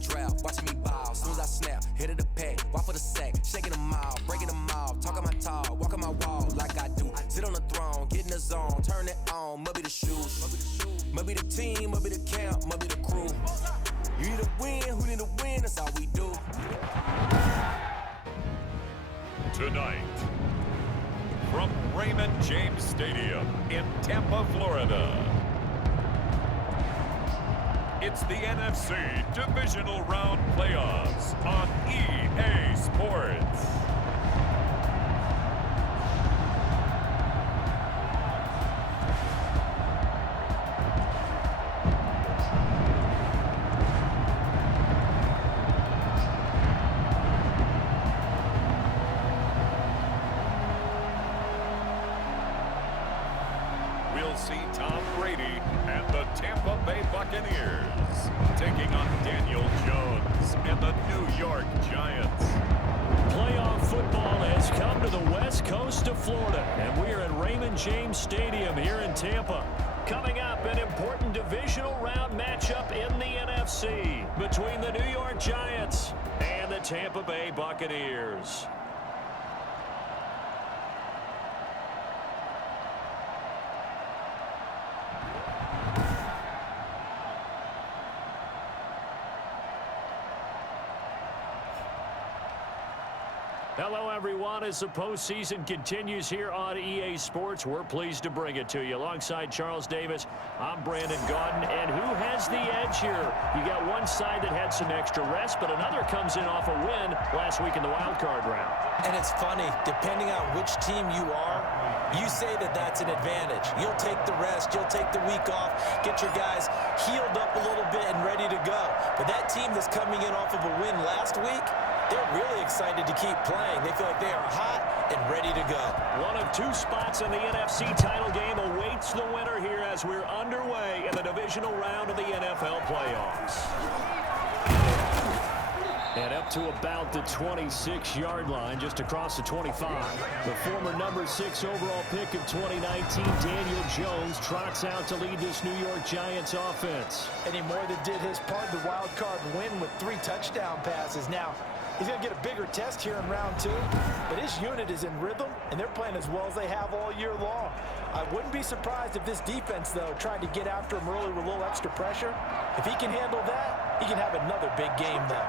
draft, watching me ball. Soon as I snap, hit of the pack, walk for the sack, shaking them all, breaking them all, talking my talk, walking my wall like I do. Sit on the throne, get in the zone, turn it on, must be the shoes, must be the team, must be the camp, must be the crew. You need a win, who need a win, that's all we do. Tonight, from Raymond James Stadium in Tampa, Florida, it's the NFC Divisional Round Playoffs on EA Sports. We'll see Tom Brady and the Tampa Bay Buccaneers taking on Daniel Jones and the New York Giants. Playoff football has come to the west coast of Florida, and we are at Raymond James Stadium here in Tampa. Coming up, an important divisional round matchup in the NFC between the New York Giants and the Tampa Bay Buccaneers. Hello, everyone. As the postseason continues here on EA Sports, we're pleased to bring it to you. Alongside Charles Davis, I'm Brandon Gaudin. And who has the edge here? You got one side that had some extra rest, but another comes in off a win last week in the wild card round. And it's funny, depending on which team you are, you say that that's an advantage. You'll take the rest, you'll take the week off, get your guys healed up a little bit and ready to go. But that team that's coming in off of a win last week, they're really excited to keep playing. They feel like they are hot and ready to go. One of two spots in the NFC title game awaits the winner here as we're underway in the divisional round of the NFL playoffs. And up to about the 26-yard line, just across the 25. The former number 6 overall pick of 2019, Daniel Jones, trots out to lead this New York Giants offense. And he more than did his part in the wild card win with 3 touchdown passes. Now, he's going to get a bigger test here in round 2, but his unit is in rhythm, and they're playing as well as they have all year long. I wouldn't be surprised if this defense, though, tried to get after him early with a little extra pressure. If he can handle that, he can have another big game, though.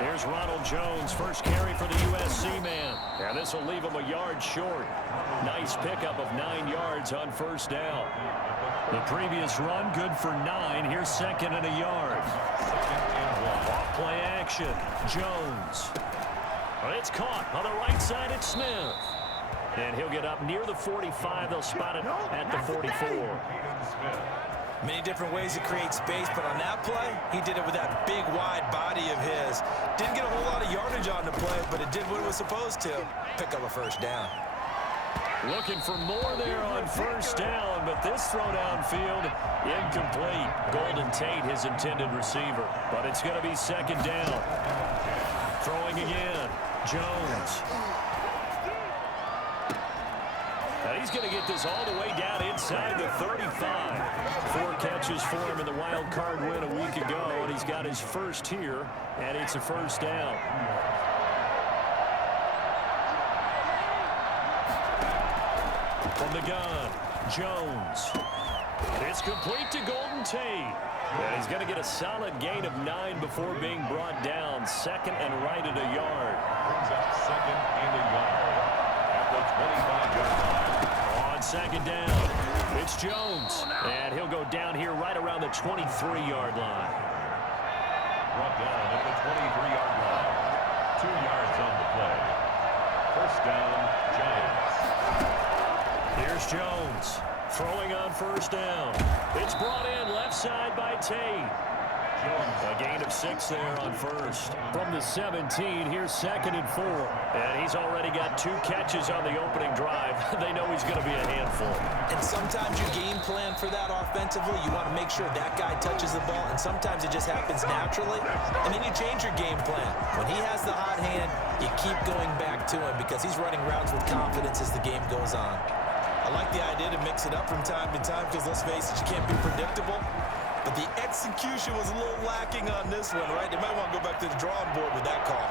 Here's Ronald Jones, first carry for the USC man. And this will leave him a yard short. Nice pickup of 9 yards on first down. The previous run, good for 9. Here's second and a yard. Off play action. Jones. It's caught on the right side at Smith. And he'll get up near the 45. They'll spot it at the 44. Many different ways to create space, but on that play, he did it with that big, wide body of his. Didn't get a whole lot of yardage on the play, but it did what it was supposed to. Pick up a first down. Looking for more there on first down, but this throw downfield, incomplete. Golden Tate, his intended receiver. But it's going to be second down. Throwing again. Jones. And he's going to get this all the way down inside the 35. 4 catches for him in the wild card win a week ago, and he's got his first here, and it's a first down. From the gun, Jones. It's complete to Golden Tate. And he's going to get a solid gain of 9 before being brought down. Second and right at a yard. Brings up second and a yard at the 25-yard line. On second down, it's Jones. And he'll go down here right around the 23-yard line. Brought down at the 23-yard line. 2 yards on the play. First down, Giants. Here's Jones. Throwing on first down. It's brought in left side by Tate. A gain of 6 there on first. From the 17, here's second and 4. And he's already got 2 catches on the opening drive. They know he's going to be a handful. And sometimes you game plan for that offensively. You want to make sure that guy touches the ball, and sometimes it just happens naturally. And then you change your game plan. When he has the hot hand, you keep going back to him because he's running routes with confidence as the game goes on. I like the idea to mix it up from time to time because, let's face it, you can't be predictable. But the execution was a little lacking on this one, right? They might want to go back to the drawing board with that call.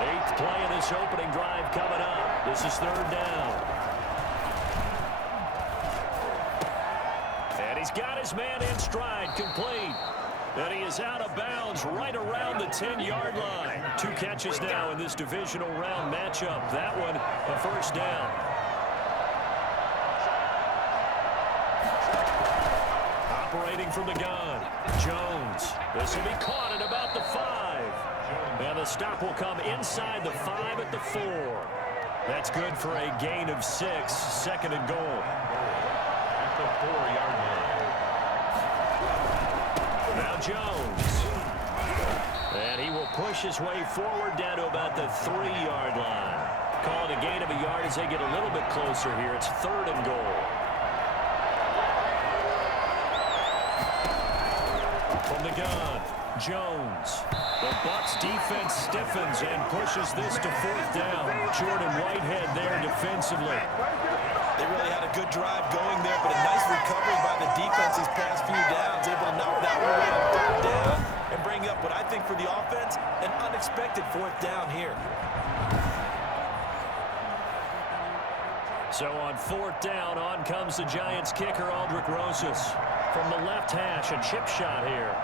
8th play of this opening drive coming up. This is 3rd down. And he's got his man in stride, complete. And he is out of bounds right around the 10-yard line. 2 catches now in this divisional round matchup. That one, a 1st down. Operating from the gun, Jones. This will be caught at about the 5. And the stop will come inside the 5 at the 4. That's good for a gain of 6, 2nd and goal. At the 4-yard line. Now Jones. And he will push his way forward down to about the 3-yard line. Calling a gain of a yard as they get a little bit closer here. It's 3rd and goal. From the gun, Jones. The Bucs defense stiffens and pushes this to 4th down. Jordan Whitehead there defensively. They really had a good drive going there, but a nice recovery by the defense these past few downs, able to knock that one away on 3rd down and bring up what I think for the offense, an unexpected 4th down here. So on 4th down, on comes the Giants kicker, Aldrick Rosas. From the left hash, a chip shot here.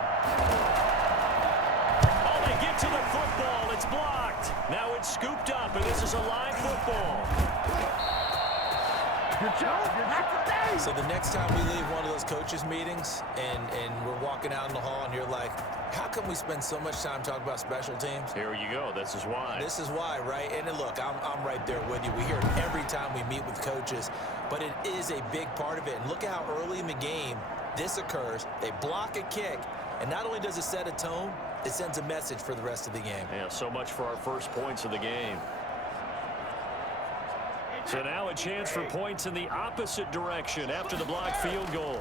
Oh, they get to the football. It's blocked. Now it's scooped up, and this is a live football. So the next time we leave one of those coaches meetings and we're walking out in the hall and you're like, how come we spend so much time talking about special teams? Here you go. This is why. This is why, right? And look, I'm right there with you. We hear it every time we meet with coaches, but it is a big part of it. And look at how early in the game this occurs. They block a kick, and not only does it set a tone, it sends a message for the rest of the game. Yeah, so much for our first points of the game. So now a chance for points in the opposite direction after the blocked field goal.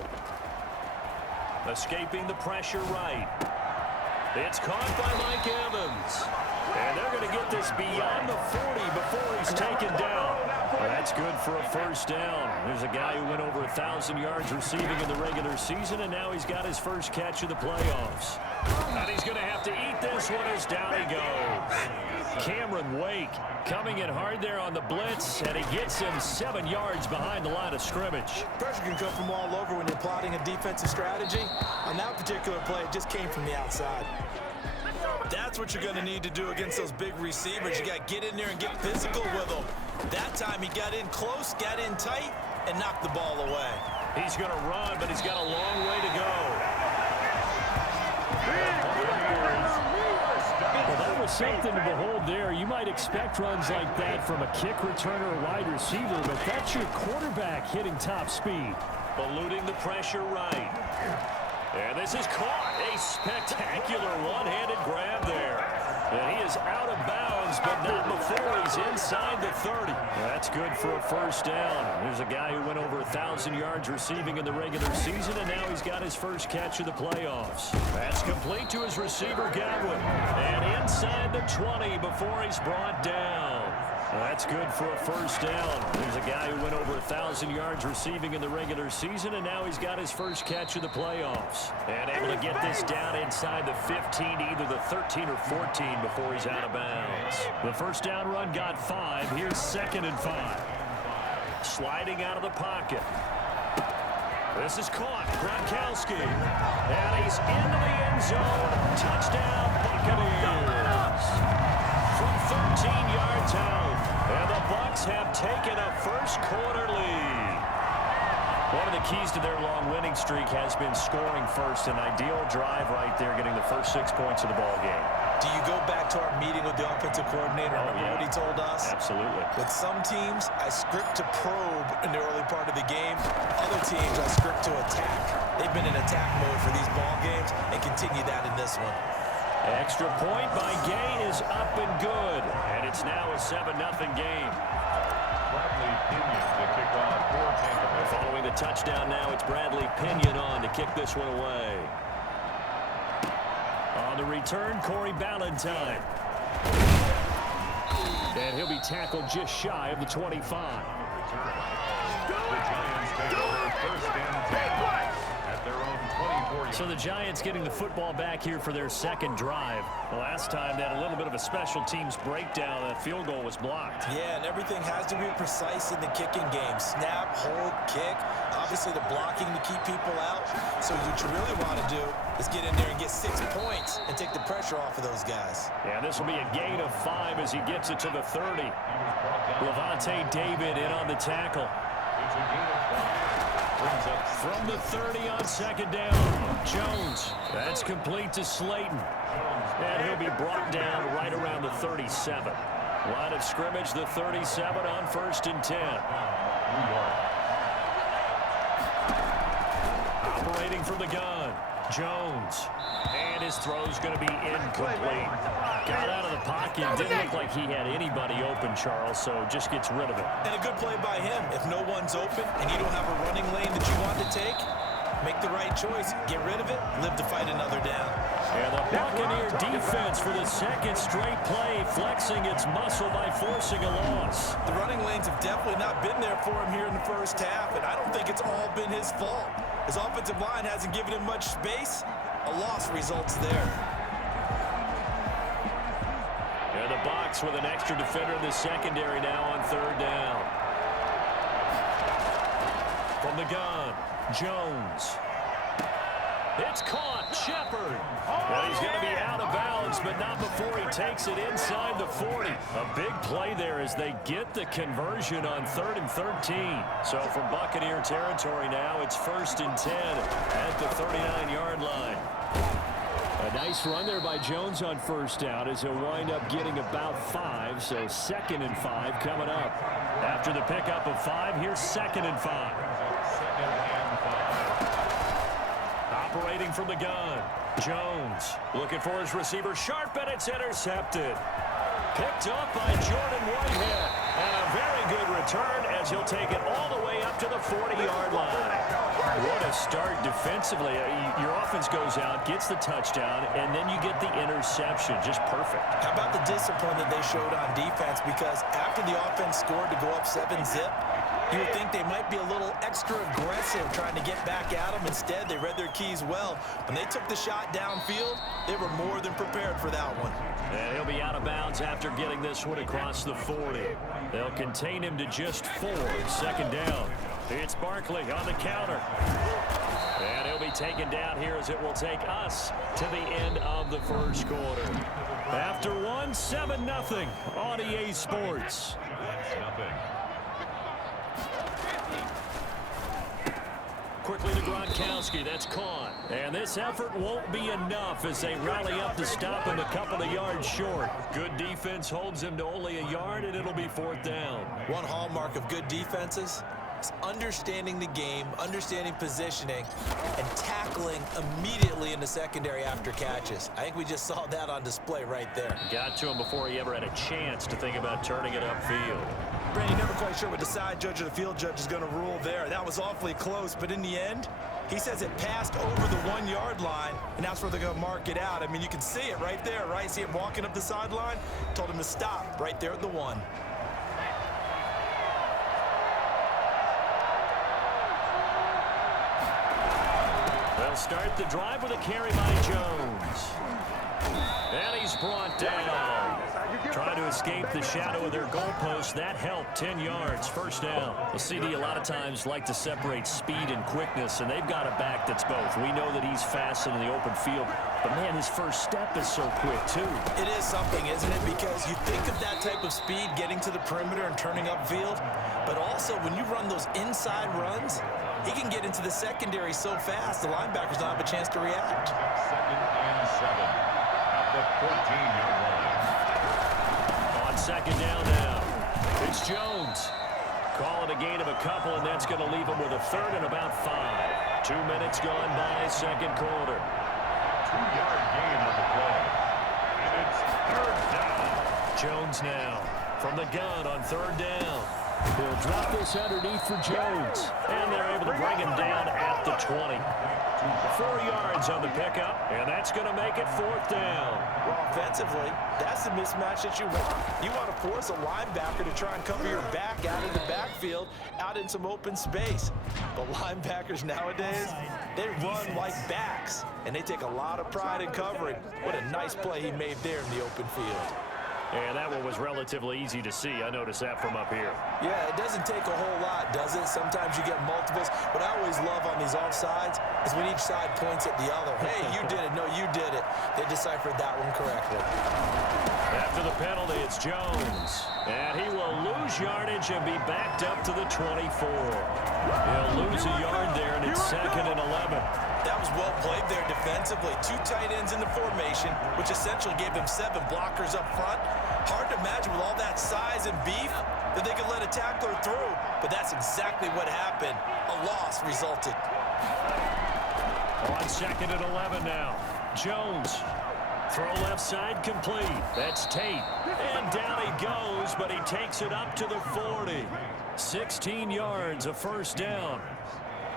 Escaping the pressure right. It's caught by Mike Evans. And they're going to get this beyond the 40 before he's taken down. That's good for a 1st down. There's a guy who went over 1,000 yards receiving in the regular season, and now he's got his first catch of the playoffs. And he's going to have to eat this one as down he goes. Cameron Wake coming in hard there on the blitz, and he gets him 7 yards behind the line of scrimmage. Pressure can come from all over when you're plotting a defensive strategy. On that particular play, it just came from the outside. That's what you're going to need to do against those big receivers. You got to get in there and get physical with them. That time he got in close, got in tight, and knocked the ball away. He's going to run, but he's got a long way to go. Well, that was something to behold there. You might expect runs like that from a kick returner or wide receiver, but that's your quarterback hitting top speed. Eluding the pressure right. And this is caught. A spectacular one-handed grab there. And he is out of bounds, but not before he's inside the 30. That's good for a 1st down. There's a guy who went over 1,000 yards receiving in the regular season, and now he's got his first catch of the playoffs. That's complete to his receiver, Godwin. And inside the 20 before he's brought down. That's good for a 1st down. There's a guy who went over 1,000 yards receiving in the regular season, and now he's got his first catch of the playoffs. And able to get this down inside the 15, either the 13 or 14 before he's out of bounds. The 1st down run got 5. Here's 2nd and 5. Sliding out of the pocket. This is caught. Gronkowski. And he's into the end zone. Touchdown, Buccaneers. From 13 yards out. And the Bucs have taken a 1st quarter lead. One of the keys to their long winning streak has been scoring first. An ideal drive right there, getting the first 6 points of the ball game. Do you go back to our meeting with the offensive coordinator? Remember what he told us? Absolutely. With some teams, I script to probe in the early part of the game. Other teams, I script to attack. They've been in attack mode for these ball games and continue that in this one. Extra point by Gay is up and good. And it's now a 7-0 game. Bradley Pinion to kick off for Tampa Bay. Following the touchdown now, it's Bradley Pinion on to kick this one away. On the return, Corey Ballantyne. And he'll be tackled just shy of the 25. The Giants take over 1st and 10 at their own So the Giants getting the football back here for their second drive. The last time they had a little bit of a special teams breakdown. That field goal was blocked. Yeah, and everything has to be precise in the kicking game. Snap, hold, kick. Obviously the blocking to keep people out. So what you really want to do is get in there and get 6 points and take the pressure off of those guys. Yeah, this will be a gain of 5 as he gets it to the 30. Levante David in on the tackle. From the 30 on second down, Jones. That's complete to Slayton. And he'll be brought down right around the 37. Line of scrimmage, the 37 on 1st and 10. Operating from the gun, Jones. And his throw's going to be incomplete. Got out of the pocket. Didn't look like he had anybody open, Charles, so just gets rid of it. And a good play by him. If no one's open and you don't have a running lane that you want to take, make the right choice. Get rid of it. Live to fight another down. And the Buccaneer defense for the second straight play, flexing its muscle by forcing a loss. The running lanes have definitely not been there for him here in the first half, and I don't think it's all been his fault. His offensive line hasn't given him much space. A loss results there. And the Bucs with an extra defender in the secondary now on 3rd down. From the gun, Jones. It's caught, Shepard. And he's going to be out of bounds, but not before he takes it inside the 40. A big play there as they get the conversion on 3rd and 13. So from Buccaneer territory now, it's 1st and 10 at the 39-yard line. A nice run there by Jones on 1st down as he'll wind up getting about 5. So 2nd and 5 coming up. After the pickup of 5, here's 2nd and 5. Operating from the gun, Jones looking for his receiver, sharp, and it's intercepted. Picked up by Jordan Whitehead, and a very good return as he'll take it all the way up to the 40-yard line. What a start defensively. Your offense goes out, gets the touchdown, and then you get the interception. Just perfect. How about the discipline that they showed on defense? Because after the offense scored to go up 7-zip, you would think they might be a little extra aggressive trying to get back at them. Instead, they read their keys well. When they took the shot downfield, they were more than prepared for that one. And he'll be out of bounds after getting this one across the 40. They'll contain him to just 4. 2nd down. It's Barkley on the counter. And he'll be taken down here as it will take us to the end of the 1st quarter. After 1, 7-0 on EA Sports. Quickly to Gronkowski, that's caught. And this effort won't be enough as they rally up to stop him a couple of yards short. Good defense holds him to only a yard, and it'll be 4th down. One hallmark of good defenses is understanding the game, understanding positioning, and tackling immediately in the secondary after catches. I think we just saw that on display right there. Got to him before he ever had a chance to think about turning it upfield. Brandon, never quite sure what the side judge or the field judge is going to rule there. That was awfully close, but in the end, he says it passed over the 1-yard line, and that's where they're going to mark it out. I mean, you can see it right there, right? See him walking up the sideline? Told him to stop right there at the 1. They'll start the drive with a carry by Jones. And he's brought down. Trying to escape the shadow of their goalpost. That helped. 10 yards. 1st down. The CD a lot of times like to separate speed and quickness, and they've got a back that's both. We know that he's fast in the open field, but man, his first step is so quick too. It is something, isn't it? Because you think of that type of speed getting to the perimeter and turning upfield, but also when you run those inside runs, he can get into the secondary so fast the linebackers don't have a chance to react. 2nd and 7 at the 14-yard line. On 2nd down now, it's Jones. Calling a gain of a couple, and that's going to leave him with a 3rd and about 5. 2 minutes gone by, 2nd quarter. 2-yard gain on the play. And it's 3rd down. Jones now from the gun on 3rd down. He'll drop this underneath for Jones. And they're able to bring him down at the 20. 4 yards on the pickup, and that's going to make it 4th down. Well, defensively, that's the mismatch that you want. You want to force a linebacker to try and cover your back out of the backfield, out in some open space. But linebackers nowadays, they run like backs, and they take a lot of pride in covering. What a nice play he made there in the open field. And that one was relatively easy to see. I noticed that from up here. Yeah, it doesn't take a whole lot, does it? Sometimes you get multiples. What I always love on these offsides is when each side points at the other. Hey, you did it. No, you did it. They deciphered that one correctly. After the penalty, it's Jones. And he will lose yardage and be backed up to the 24. He'll lose a yard there, and it's 2nd and 11. That was well played there defensively. 2 tight ends in the formation, which essentially gave them 7 blockers up front. Hard to imagine with all that size and beef that they could let a tackler through, but that's exactly what happened. A loss resulted. On 2nd and 11 now. Jones. Throw left side complete. That's Tate. And down he goes, but he takes it up to the 40. 16 yards, a first down.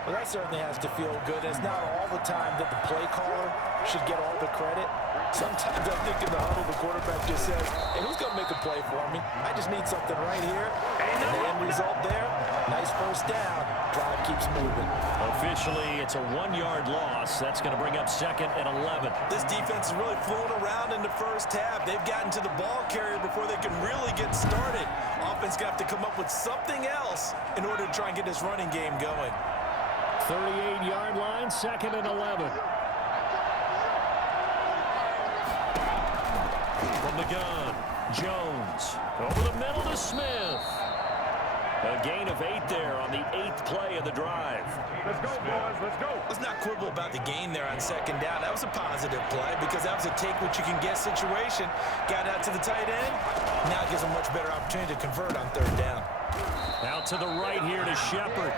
Well, that certainly has to feel good. It's not all the time that the play caller should get all the credit. Sometimes I think in the huddle, the quarterback just says, hey, who's going to make a play for me? I just need something right here. And the end result there, nice first down. Drive keeps moving. Officially, it's a 1-yard loss. That's going to bring up 2nd and 11. This defense is really flown around in the first half. They've gotten to the ball carrier before they can really get started. Offense got to come up with something else in order to try and get this running game going. 38-yard line, 2nd and 11. From the gun, Jones. Over the middle to Smith. A gain of 8 there on the 8th play of the drive. Let's go, boys. Let's go. Let's not quibble about the gain there on 2nd down. That was a positive play because that was a take-what-you-can-get situation. Got out to the tight end. Now it gives them a much better opportunity to convert on 3rd down. Out to the right here to Shepard.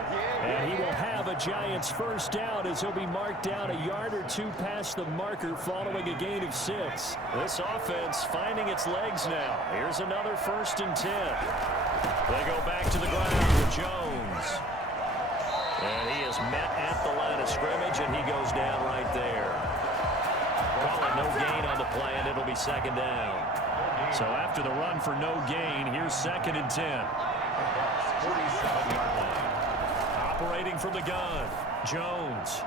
And he will have a Giants first down as he'll be marked down a yard or 2 past the marker following a gain of 6. This offense finding its legs now. Here's another 1st and 10. They go back to the ground with Jones. And he is met at the line of scrimmage, and he goes down right there. Call it no gain on the play, and it'll be 2nd down. So after the run for no gain, here's 2nd and 10. 47-yard line. Operating from the gun, Jones.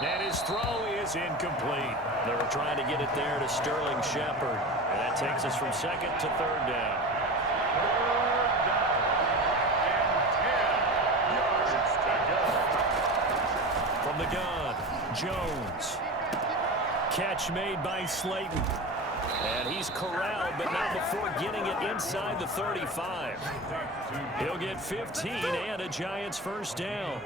And his throw is incomplete. They were trying to get it there to Sterling Shepard. And that takes us from 2nd to 3rd down. From the gun, Jones. Catch made by Slayton. And he's corralled, but not before getting it inside the 35. He'll get 15 and a Giants first down.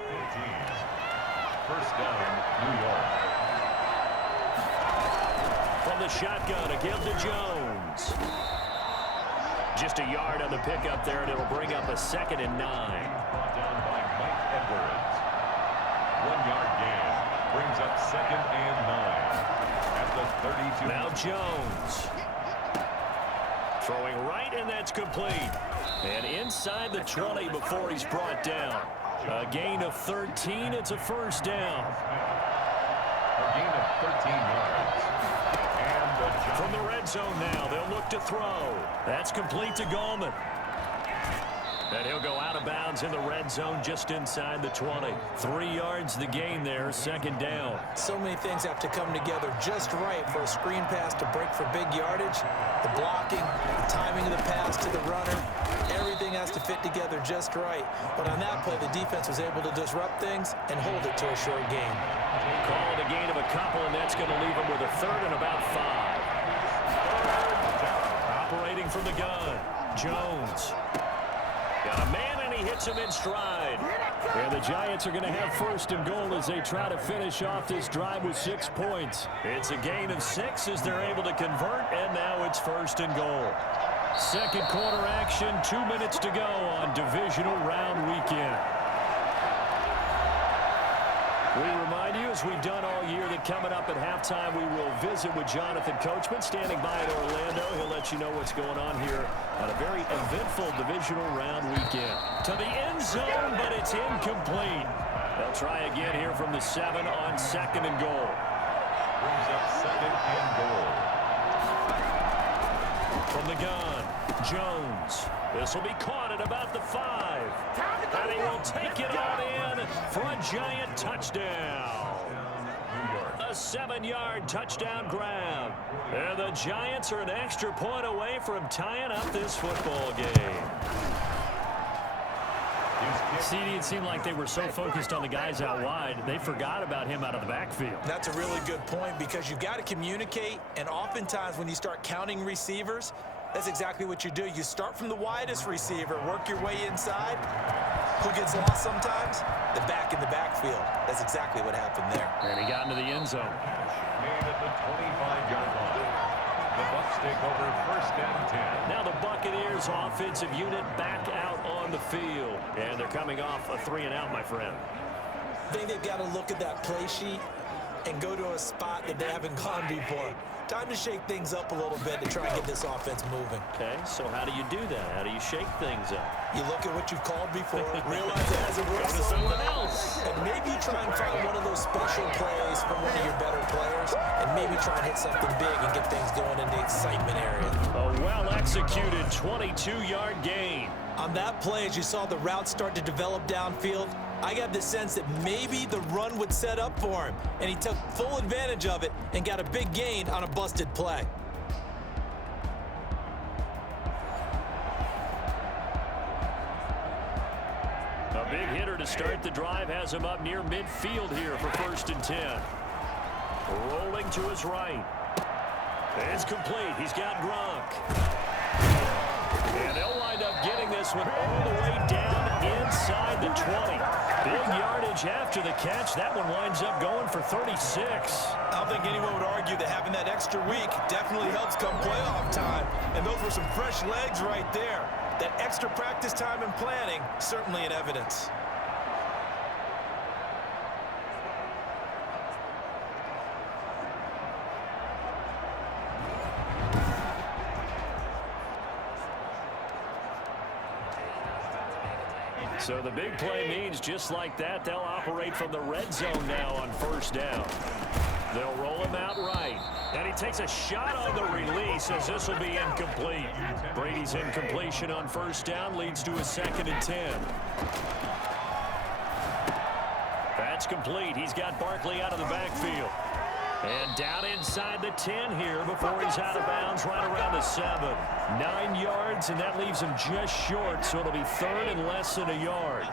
First down, New York. From the shotgun, a give to Jones. Just a yard on the pickup there, and it'll bring up a 2nd and 9. Brought down by Mike Edwards. 1-yard gain brings up 2nd and 9. At the 32. Now Jones. Throwing right, and that's complete. And inside the 20 before he's brought down. A gain of 13. It's a first down. A gain of 13 yards. And the From the red zone now, they'll look to throw. That's complete to Gallman. And he'll go out of bounds in the red zone just inside the 20. 3 yards the gain there, 2nd down. So many things have to come together just right for a screen pass to break for big yardage. The blocking, the timing of the pass to the runner, everything has to fit together just right. But on that play, the defense was able to disrupt things and hold it to a short gain. Call it a gain of a couple, and that's going to leave him with a 3rd and about 5. Operating from the gun, Jones. Got a man, and he hits him in stride. And the Giants are going to have 1st and goal as they try to finish off this drive with 6 points. It's a gain of 6 as they're able to convert, and now it's 1st and goal. 2nd quarter action, 2 minutes to go on divisional round weekend. We remind you, as we've done all year, that coming up at halftime, we will visit with Jonathan Coachman standing by in Orlando. He'll let you know what's going on here on a very eventful divisional round weekend. To the end zone, but it's incomplete. They'll try again here from the 7 on 2nd and goal. brings up 2nd and goal. From the gun, Jones. This will be caught at about the 5. And he will take it on in for a giant touchdown. A 7-yard touchdown grab. And the Giants are an extra point away from tying up this football game. CD, it seemed like they were so focused on the guys out wide, they forgot about him out of the backfield. That's a really good point because you've got to communicate, and oftentimes when you start counting receivers, that's exactly what you do. You start from the widest receiver, work your way inside. Who gets lost sometimes? The back in the backfield. That's exactly what happened there. And he got into the end zone. Made at the 25-yard line. The Bucs take over 1st and 10. Now the Buccaneers offensive unit back out on the field. And they're coming off a 3-and-out, my friend. I think they've got to look at that play sheet and go to a spot that they haven't gone before. Time to shake things up a little bit to try and get this offense moving. Okay, so how do you do that? How do you shake things up? You look at what you've called before, realize it hasn't worked Go to so someone well, else. and maybe try and find one of those special plays from one of your better players, and maybe try and hit something big and get things going in the excitement area. A well-executed 22-yard gain. On that play, as you saw the route start to develop downfield, I got the sense that maybe the run would set up for him, and he took full advantage of it and got a big gain on a busted play. A big hitter to start the drive has him up near midfield here for 1st and 10. Rolling to his right. It's complete. He's got Gronk. And they'll wind up getting this one all the way down inside the 20. Big yardage after the catch. That one winds up going for 36. I don't think anyone would argue that having that extra week definitely helps come playoff time. And those were some fresh legs right there. That extra practice time and planning, certainly in evidence. So the big play means just like that, they'll operate from the red zone now on 1st down. They'll roll him out right. And he takes a shot on the release as this will be incomplete. Brady's incompletion on 1st down leads to a 2nd and 10. That's complete. He's got Barkley out of the backfield. And down inside the 10 here before he's out of bounds right around the 7. 9 yards, and that leaves him just short, so it'll be 3rd and less than a yard.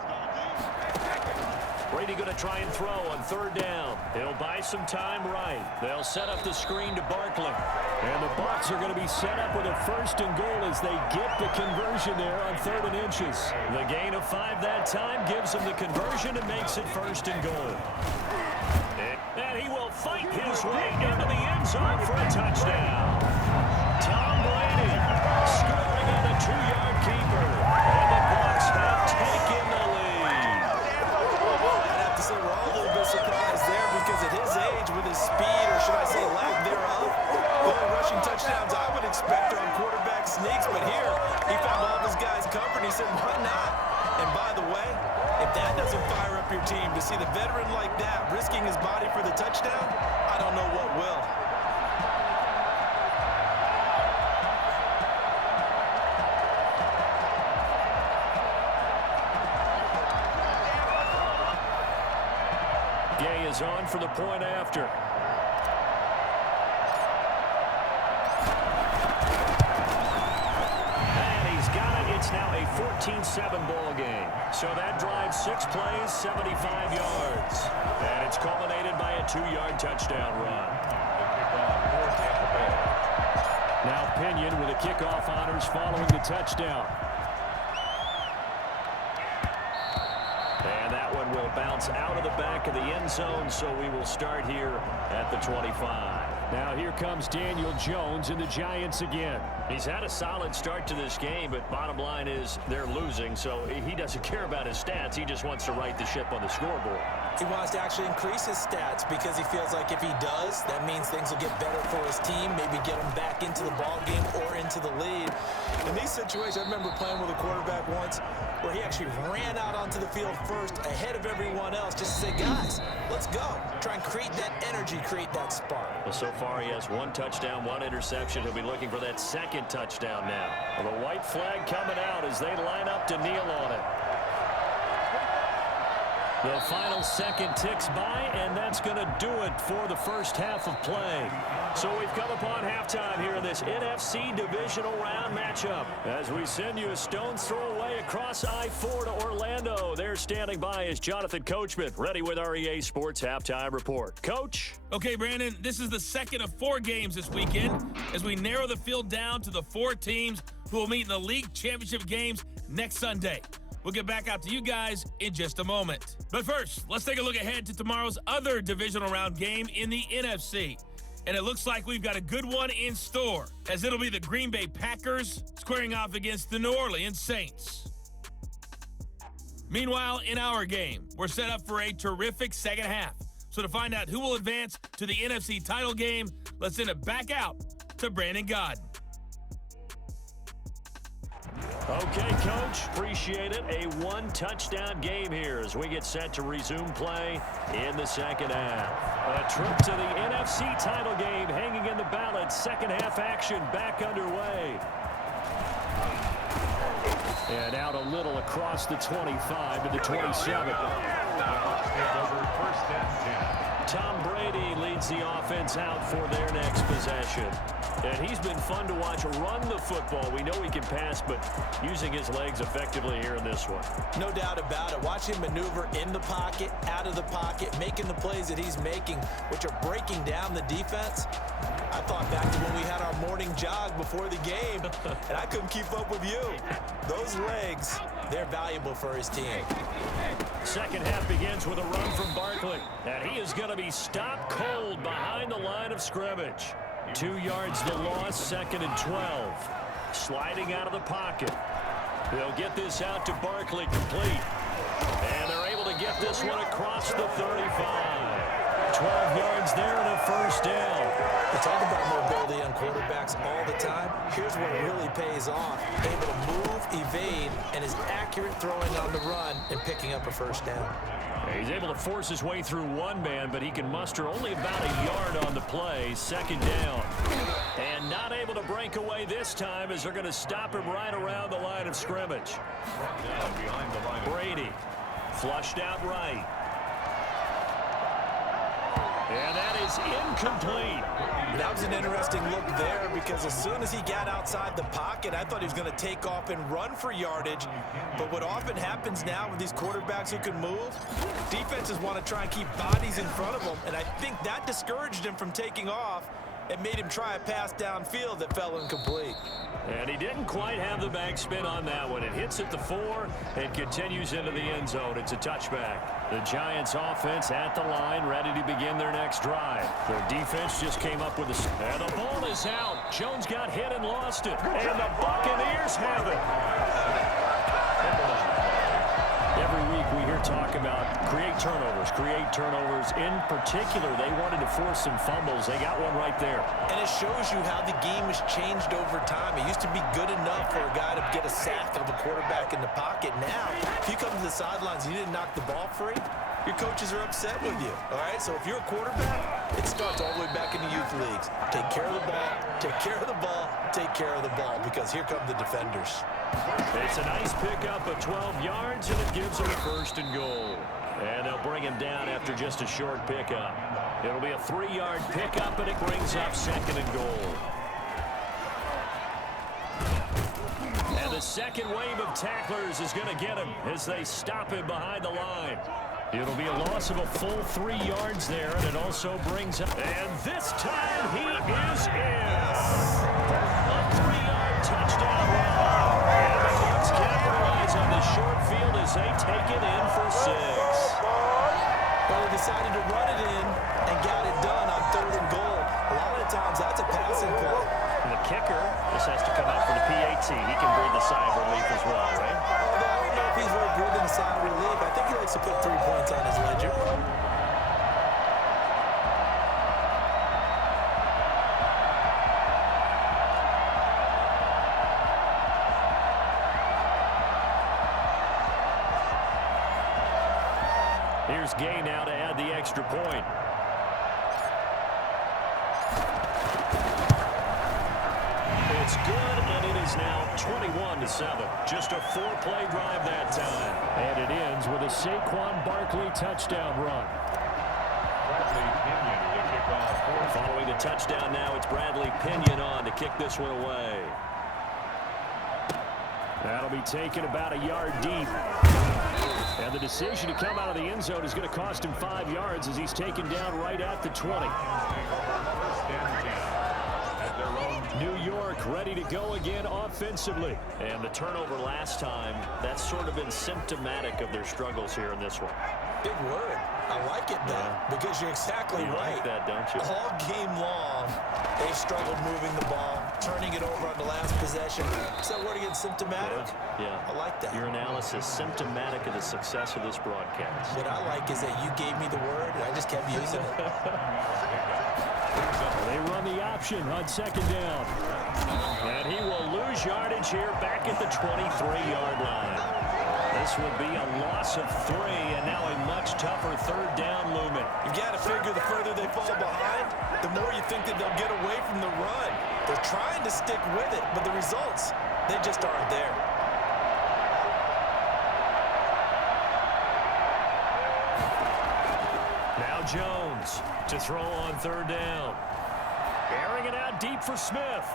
Brady going to try and throw on 3rd down. He'll buy some time right. They'll set up the screen to Barkley. And the Bucs are going to be set up with a 1st and goal as they get the conversion there on 3rd and inches. The gain of 5 that time gives them the conversion and makes it 1st and goal. And he will fight his way into the end zone for a touchdown. Tom Brady scoring on the 2-yard keeper. And the Bucs have taken the lead. I'd have to say we're all a little bit surprised there because at his age, with his speed, or should I say lack thereof, the only rushing touchdowns I would expect are on quarterback sneaks. But here, he found all of his guys covered. He said, why not? And by the way, if that doesn't fire up your team to see the veteran like that risking his body for the touchdown, I don't know what will. Gay is on for the point after. It's now a 14-7 ball game. So that drives 6 plays, 75 yards. And it's culminated by a 2-yard touchdown run. Now Pinion with the kickoff honors following the touchdown. And that one will bounce out of the back of the end zone, so we will start here at the 25. Now here comes Daniel Jones and the Giants again. He's had a solid start to this game, but bottom line is they're losing, so he doesn't care about his stats. He just wants to right the ship on the scoreboard. He wants to actually increase his stats because he feels like if he does, that means things will get better for his team, maybe get him back into the ball game or into the lead. In these situations, I remember playing with a quarterback once where he actually ran out onto the field first ahead of everyone else just to say, guys, let's go. Try and create that energy, create that spark. Well, so far he has 1 touchdown, 1 interception. He'll be looking for that 2nd touchdown now. Well, the white flag coming out as they line up to kneel on it. The final second ticks by, and that's going to do it for the first half of play. So we've come upon halftime here in this NFC Divisional Round matchup. As we send you a stone's throw away across I-4 to Orlando. There standing by is Jonathan Coachman, ready with our EA Sports Halftime Report. Coach? Okay, Brandon, this is the second of 4 games this weekend as we narrow the field down to the 4 teams who will meet in the league championship games next Sunday. We'll get back out to you guys in just a moment. But first, let's take a look ahead to tomorrow's other divisional round game in the NFC. And it looks like we've got a good one in store, as it'll be the Green Bay Packers squaring off against the New Orleans Saints. Meanwhile, in our game, we're set up for a terrific second half. So to find out who will advance to the NFC title game, let's send it back out to Brandon Godden. Okay, Coach. Appreciate it. A 1-touchdown game here as we get set to resume play in the second half. A trip to the NFC title game hanging in the balance. Second half action back underway. And out a little across the 25 to the 27. Tom Brady leads the offense out for their next possession. And he's been fun to watch run the football. We know he can pass, but using his legs effectively here in this one. No doubt about it. Watch him maneuver in the pocket, out of the pocket, making the plays that he's making, which are breaking down the defense. I thought back to when we had our morning jog before the game, and I couldn't keep up with you. Those legs, they're valuable for his team. Second half begins with a run from Barkley, and he is going to be stopped cold behind the line of scrimmage. 2 yards the loss, 2nd and 12. Sliding out of the pocket. They'll get this out to Barkley complete. And they're able to get this one across the 35. 12 yards there and a first down. We talk about mobility on quarterbacks all the time. Here's what really pays off. Able to move, evade, and is accurate throwing on the run and picking up a first down. He's able to force his way through one man, but he can muster only about a yard on the play. 2nd down. And not able to break away this time as they're going to stop him right around the line of scrimmage. Brady flushed out right. And that is incomplete. That was an interesting look there because as soon as he got outside the pocket, I thought he was going to take off and run for yardage. But what often happens now with these quarterbacks who can move, defenses want to try and keep bodies in front of them. And I think that discouraged him from taking off and made him try a pass downfield that fell incomplete. And he didn't quite have the back spin on that one. It hits at the 4 and continues into the end zone. It's a touchback. The Giants offense at the line, ready to begin their next drive. Their defense just came up with a... And the ball is out. Jones got hit and lost it. And the Buccaneers have it. Every week we hear talk about create turnovers. In particular, they wanted to force some fumbles. They got one right there. And it shows you how the game has changed over time. It used to be good enough for a guy to get a sack of a quarterback in the pocket. Now, if you come to the sidelines and you didn't knock the ball free, your coaches are upset with you. All right? So if you're a quarterback, it starts all the way back in the youth leagues. Take care of the ball, take care of the ball, take care of the ball, because here come the defenders. It's a nice pickup of 12 yards, and it gives them a 1st and goal. And they'll bring him down after just a short pickup. It'll be a 3-yard pickup, and it brings up 2nd and goal. And the second wave of tacklers is going to get him as they stop him behind the line. It'll be a loss of a full 3 yards there, and it also brings up... And this time he is in. A 3-yard touchdown run. And the Bucs capitalize on the short field as they take it in for 6. Well, they decided to run it in and got it done on 3rd and goal. A lot of the times, that's a passing play. And the kicker, this has to come out for the PAT. He can breathe a sigh of relief as well, right? Although I don't know if if he's really breathing a sigh of relief. I think he likes to put 3 points on his ledger. Here's Gay now to add the extra point. It's good, and it is now 21-7. Just a 4-play drive that time. And it ends with a Saquon Barkley touchdown run. Following the touchdown now, it's Bradley Pinion on to kick this one away. That'll be taken about a yard deep. And the decision to come out of the end zone is going to cost him 5 yards as he's taken down right at the 20. New York ready to go again offensively. And the turnover last time, that's sort of been symptomatic of their struggles here in this one. Big word. I like it, though, because you're exactly right. Like that, don't you? All game long, they've struggled moving the ball, turning it over on the last possession. Is that word again, symptomatic? Yeah. I like that. Your analysis, symptomatic of the success of this broadcast. What I like is that you gave me the word, and I just kept using it. They run the option on second down. And he will lose yardage here back at the 23-yard line. This will be a loss of 3, and now a much tougher third down looming. You got to figure the further they fall behind, the more you think that they'll get away from the run. They're trying to stick with it, but the results, they just aren't there. Now Jones to throw on third down. Airing it out deep for Smith.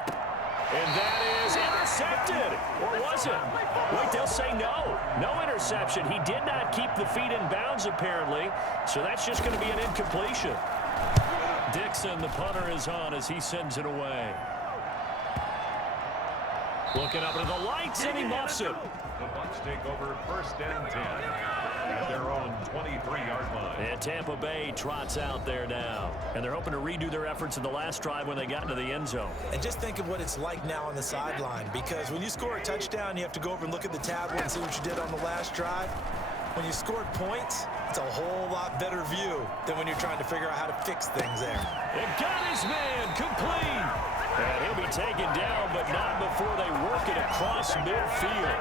And that is intercepted. Or was it? Wait, they'll say no. No interception. He did not keep the feet in bounds, apparently. So that's just going to be an incompletion. Dixon, the punter, is on as he sends it away. Looking up into the lights, and he muffs it. The Bucs take over 1st and 10 at their own 23-yard line. And Tampa Bay trots out there now. And they're hoping to redo their efforts in the last drive when they got into the end zone. And just think of what it's like now on the sideline, because when you score a touchdown, you have to go over and look at the tablet and see what you did on the last drive. When you scored points, it's a whole lot better view than when you're trying to figure out how to fix things there. It got his man complete. And he'll be taken down, but not before they work it across midfield.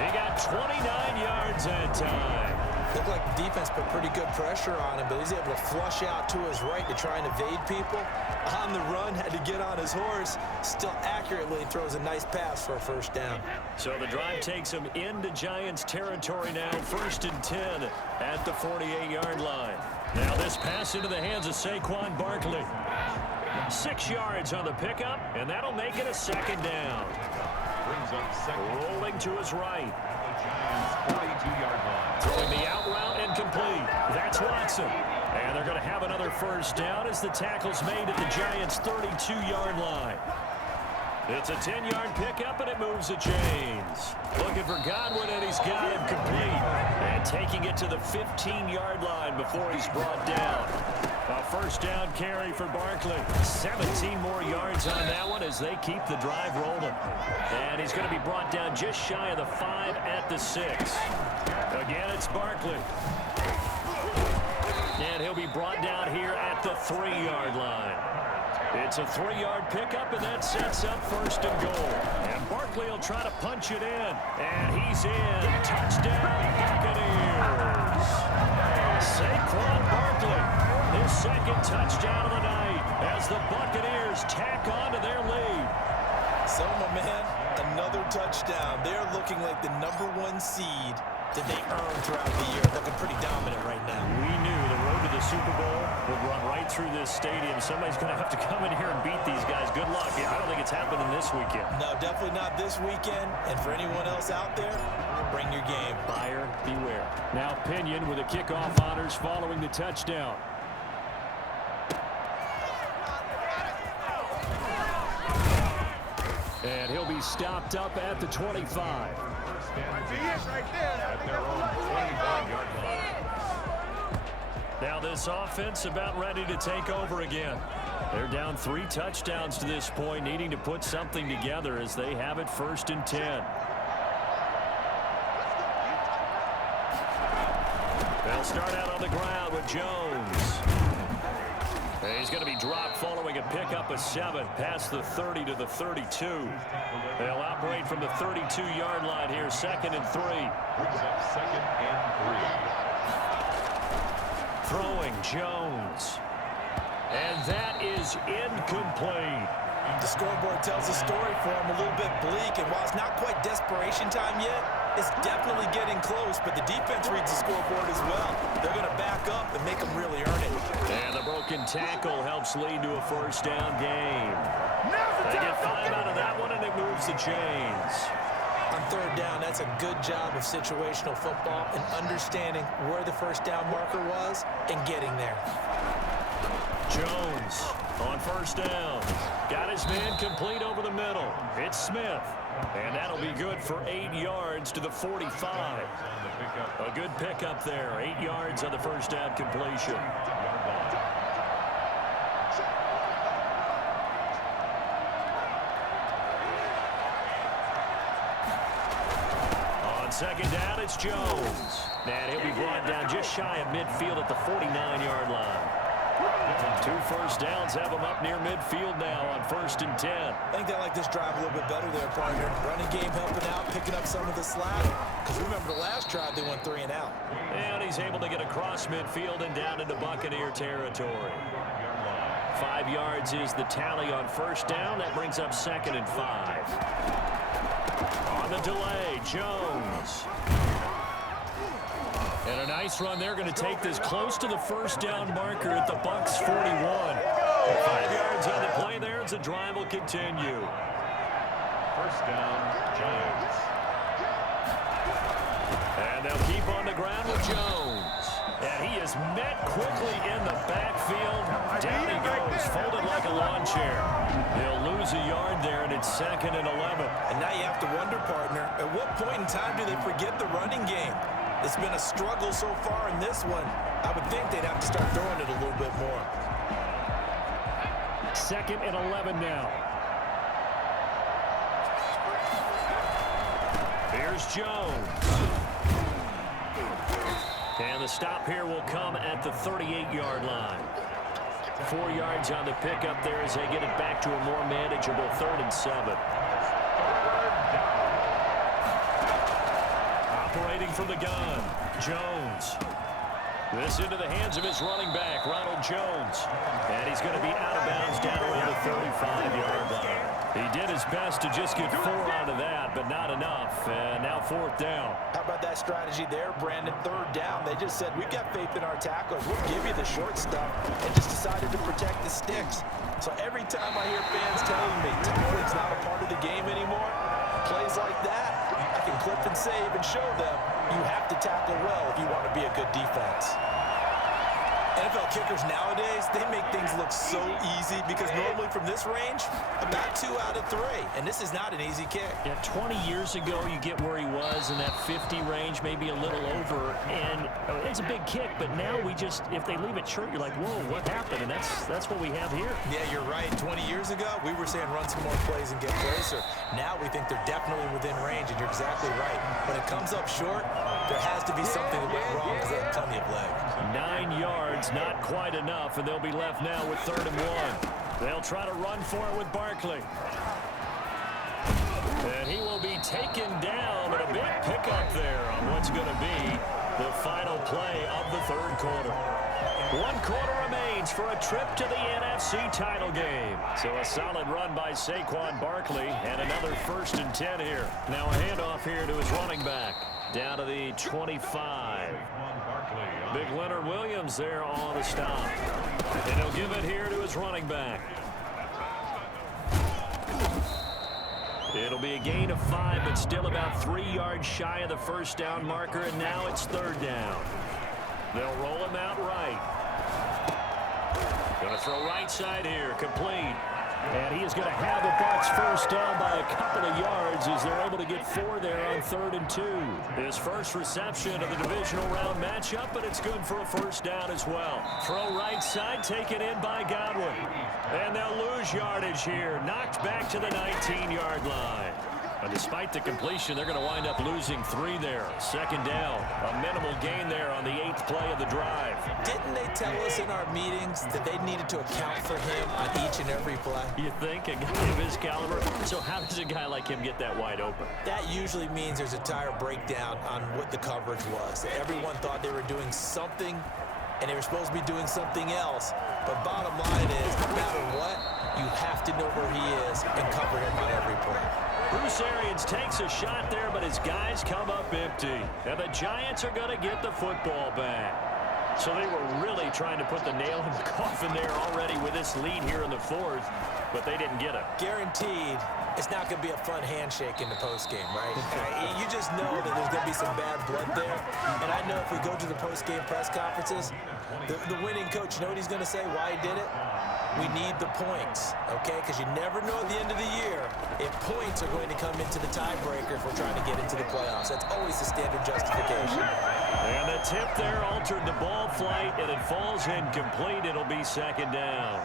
He got 29 yards that time. Looked like the defense put pretty good pressure on him, but he's able to flush out to his right to try and evade people. On the run, had to get on his horse. Still accurately throws a nice pass for a first down. So the drive takes him into Giants territory now. 1st and 10 at the 48-yard line. Now this pass into the hands of Saquon Barkley. 6 yards on the pickup, and that'll make it a second down. Brings up second. Rolling to his right. The Giants' 42-yard line. Throwing the out route and complete. That's Watson. And they're going to have another first down as the tackle's made at the Giants' 32-yard line. It's a 10-yard pickup, and it moves the chains. Looking for Godwin, and he's got him complete. And taking it to the 15-yard line before he's brought down. A first down carry for Barkley. 17 more yards on that one as they keep the drive rolling. And he's going to be brought down just shy of the 5 at the 6. Again, it's Barkley. And he'll be brought down here at the 3-yard line. It's a 3-yard pickup, and that sets up 1st and goal. And Barkley will try to punch it in. And he's in. Touchdown, Buccaneers. Saquon Barkley. His second touchdown of the night as the Buccaneers tack on to their lead. So, my man, another touchdown. They're looking like the #1 seed that they earned throughout the year. Looking pretty dominant right now. We knew the road to the Super Bowl would run right through this stadium. Somebody's going to have to come in here and beat these guys. Good luck. I don't think it's happening this weekend. No, definitely not this weekend. And for anyone else out there, bring your game. Buyer beware. Now Pinion with a kickoff honors following the touchdown. And he'll be stopped up at the 25. At their own 25-yard line. Now this offense about ready to take over again. They're down 3 touchdowns to this point, needing to put something together as they have it 1st and 10. They'll start out on the ground with Jones. He's going to be dropped following a pickup of 7 past the 30 to the 32. They'll operate from the 32-yard line here, 2nd and 3. Brings up 2nd and 3. Throwing Jones. And that is incomplete. The scoreboard tells a story for him, a little bit bleak, and while it's not quite desperation time yet, it's definitely getting close, but the defense reads the scoreboard as well. They're going to back up and make them really earn it. And the broken tackle helps lead to a first down game. They get 5 out of that one, and it moves the chains. On 3rd down, that's a good job of situational football and understanding where the first down marker was and getting there. Jones on first down. Got his man complete over the middle. It's Smith. And that'll be good for 8 yards to the 45. A good pickup there. 8 yards on the first down completion. On 2nd down, it's Jones. And he'll be brought down just shy of midfield at the 49-yard line. 2 first downs have them up near midfield now on 1st and 10. I think they like this drive a little bit better there, partner. Running game helping out, picking up some of the slack. Because remember the last drive, they went 3 and out. And he's able to get across midfield and down into Buccaneer territory. 5 yards is the tally on first down. That brings up 2nd and 5. On the delay, Jones. And a nice run. They're going to take this close to the first down marker at the Bucs 41. 5 yards on the play there as the drive will continue. First down, Giants. And they'll keep on the ground with Jones. And he is met quickly in the backfield. Down he goes, folded like a lawn chair. He'll lose a yard there, and it's 2nd and 11. And now you have to wonder, partner, at what point in time do they forget the running game? It's been a struggle so far in this one. I would think they'd have to start throwing it a little bit more. 2nd and 11 now. Here's Jones. And the stop here will come at the 38-yard line. 4 yards on the pickup there as they get it back to a more manageable 3rd and 7. Operating from the gun, Jones. This into the hands of his running back, Ronald Jones. And he's going to be out of bounds down around the 35-yard line. He did his best to just get 4 out of that, but not enough. And now 4th down. How about that strategy there, Brandon? 3rd down. They just said, we've got faith in our tacklers. We'll give you the short stuff, and just decided to protect the sticks. So every time I hear fans telling me tackling's not a part of the game anymore, plays like that, I can clip and save and show them you have to tackle well if you want to be a good defense. NFL kickers nowadays, they make things look so easy because normally from this range, about 2 out of 3. And this is not an easy kick. Yeah, 20 years ago, you get where he was in that 50 range, maybe a little over. And it's a big kick, but now we just, if they leave it short, you're like, whoa, what happened? And that's what we have here. Yeah, you're right. 20 years ago, we were saying run some more plays and get closer. Now we think they're definitely within range, and you're exactly right. When it comes up short, there has to be something that went wrong because they have plenty of leg. 9 yards, not quite enough, and they'll be left now with 3rd and 1. They'll try to run for it with Barkley. And he will be taken down, but a big pickup there on what's going to be the final play of the 3rd quarter. 1 quarter remains for a trip to the NFC title game. So a solid run by Saquon Barkley, and another 1st and 10 here. Now a handoff here to his running back. Down to the 25. Big Leonard Williams there on the stop. And he'll give it here to his running back. It'll be a gain of 5, but still about 3 yards shy of the first down marker, and now it's 3rd down. They'll roll him out right. Going to throw right side here, complete. And he is going to have the Bucs first down by a couple of yards as they're able to get 4 there on 3rd and 2. His first reception of the divisional round matchup, but it's good for a first down as well. Throw right side, taken in by Godwin. And they'll lose yardage here, knocked back to the 19-yard line. And despite the completion, they're going to wind up losing 3 there. Second down. A minimal gain there on the 8th play of the drive. Didn't they tell us in our meetings that they needed to account for him on each and every play? You think? A guy of his caliber? So how does a guy like him get that wide open? That usually means there's a tire breakdown on what the coverage was. Everyone thought they were doing something, and they were supposed to be doing something else. But bottom line is, no matter what, you have to know where he is and cover him on every play. Bruce Arians takes a shot there, but his guys come up empty. And the Giants are going to get the football back. So they were really trying to put the nail in the coffin there already with this lead here in the 4th, but they didn't get it. Guaranteed, it's not going to be a fun handshake in the postgame, right? You just know that there's going to be some bad blood there. And I know if we go to the postgame press conferences, the winning coach, you know what he's going to say, why he did it? We need the points, okay? Because you never know at the end of the year if points are going to come into the tiebreaker if we're trying to get into the playoffs. That's always the standard justification. And the tip there altered the ball flight, and it falls incomplete. It'll be second down.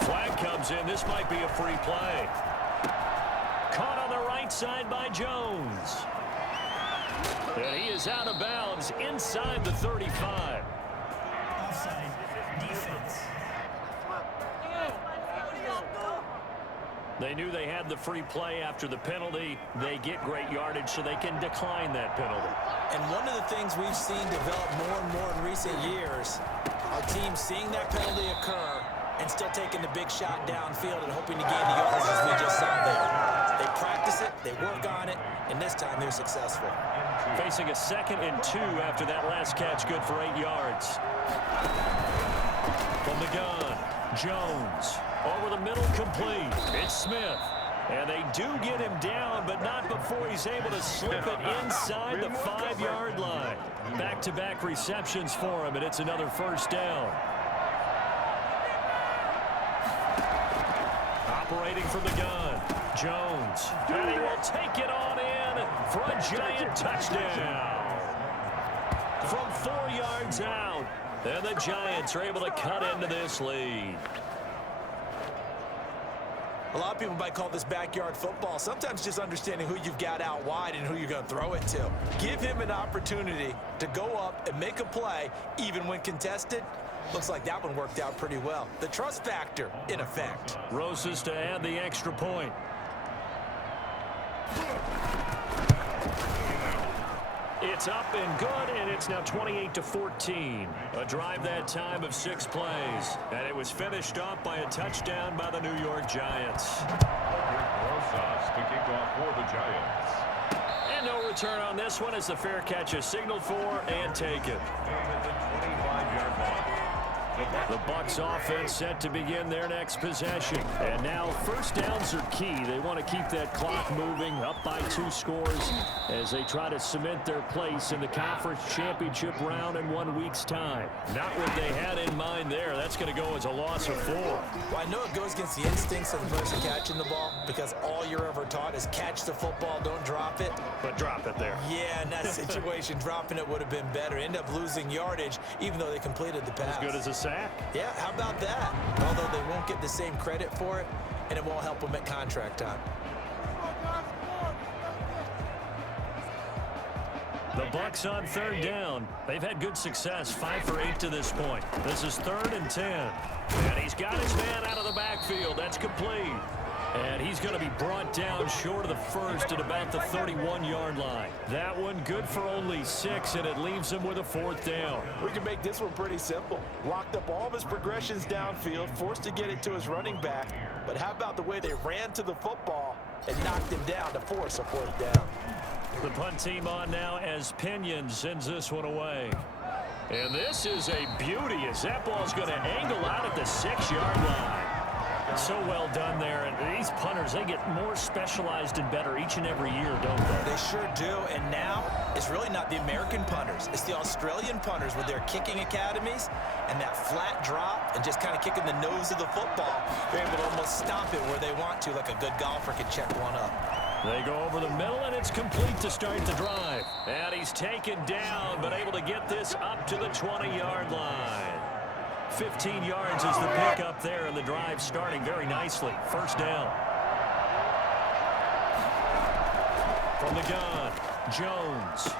Flag comes in. This might be a free play. Caught on the right side by Jones. And he is out of bounds inside the 35. Offside, defense. They knew they had the free play after the penalty. They get great yardage, so they can decline that penalty. And one of the things we've seen develop more and more in recent years are teams seeing that penalty occur and still taking the big shot downfield and hoping to gain the yards as we just saw there. They practice it, they work on it, and this time they're successful. Facing a 2nd and 2 after that last catch, good for 8 yards. From the gun, Jones. Over the middle, complete. It's Smith. And they do get him down, but not before he's able to slip it inside the 5-yard line. Back-to-back receptions for him, and it's another first down. Operating from the gun, Jones. And he will take it on in for a giant touchdown. From 4 yards out, and the Giants are able to cut into this lead. A lot of people might call this backyard football. Sometimes just understanding who you've got out wide and who you're going to throw it to. Give him an opportunity to go up and make a play, even when contested. Looks like that one worked out pretty well. The trust factor, in effect. Rosas to add the extra point. It's up and good, and it's now 28-14. A drive that time of 6 plays. And it was finished off by a touchdown by the New York Giants. Rosas to kick off for the Giants. And no return on this one as the fair catch is signaled for and taken. At the 25-yard line. The Bucs offense set to begin their next possession. And now first downs are key. They want to keep that clock moving up by 2 scores as they try to cement their place in the conference championship round in 1 week's time. Not what they had in mind there. That's going to go as a loss of 4. Well, I know it goes against the instincts of the person catching the ball because all you're ever taught is catch the football, don't drop it. But drop it there. Yeah, in that situation, dropping it would have been better. End up losing yardage even though they completed the pass. As good as a sack. Yeah, how about that? Although they won't get the same credit for it, and it won't help them at contract time. The Bucs on 3rd down. They've had good success, 5 for 8 to this point. This is 3rd and 10. And he's got his man out of the backfield. That's complete. And he's going to be brought down short of the first at about the 31-yard line. That one good for only 6, and it leaves him with a 4th down. We can make this one pretty simple. Locked up all of his progressions downfield, forced to get it to his running back. But how about the way they ran to the football and knocked him down to force a 4th down? The punt team on now as Pinion sends this one away. And this is a beauty as that ball's going to angle out at the 6-yard line. So well done there. And these punters, they get more specialized and better each and every year, don't they? They sure do. And now it's really not the American punters. It's the Australian punters with their kicking academies and that flat drop and just kind of kicking the nose of the football. They're able to almost stop it where they want to, like a good golfer can check one up. They go over the middle, and it's complete to start the drive. And he's taken down, but able to get this up to the 20-yard line. 15 yards is the pickup there, and the drive starting very nicely. First down. From the gun, Jones.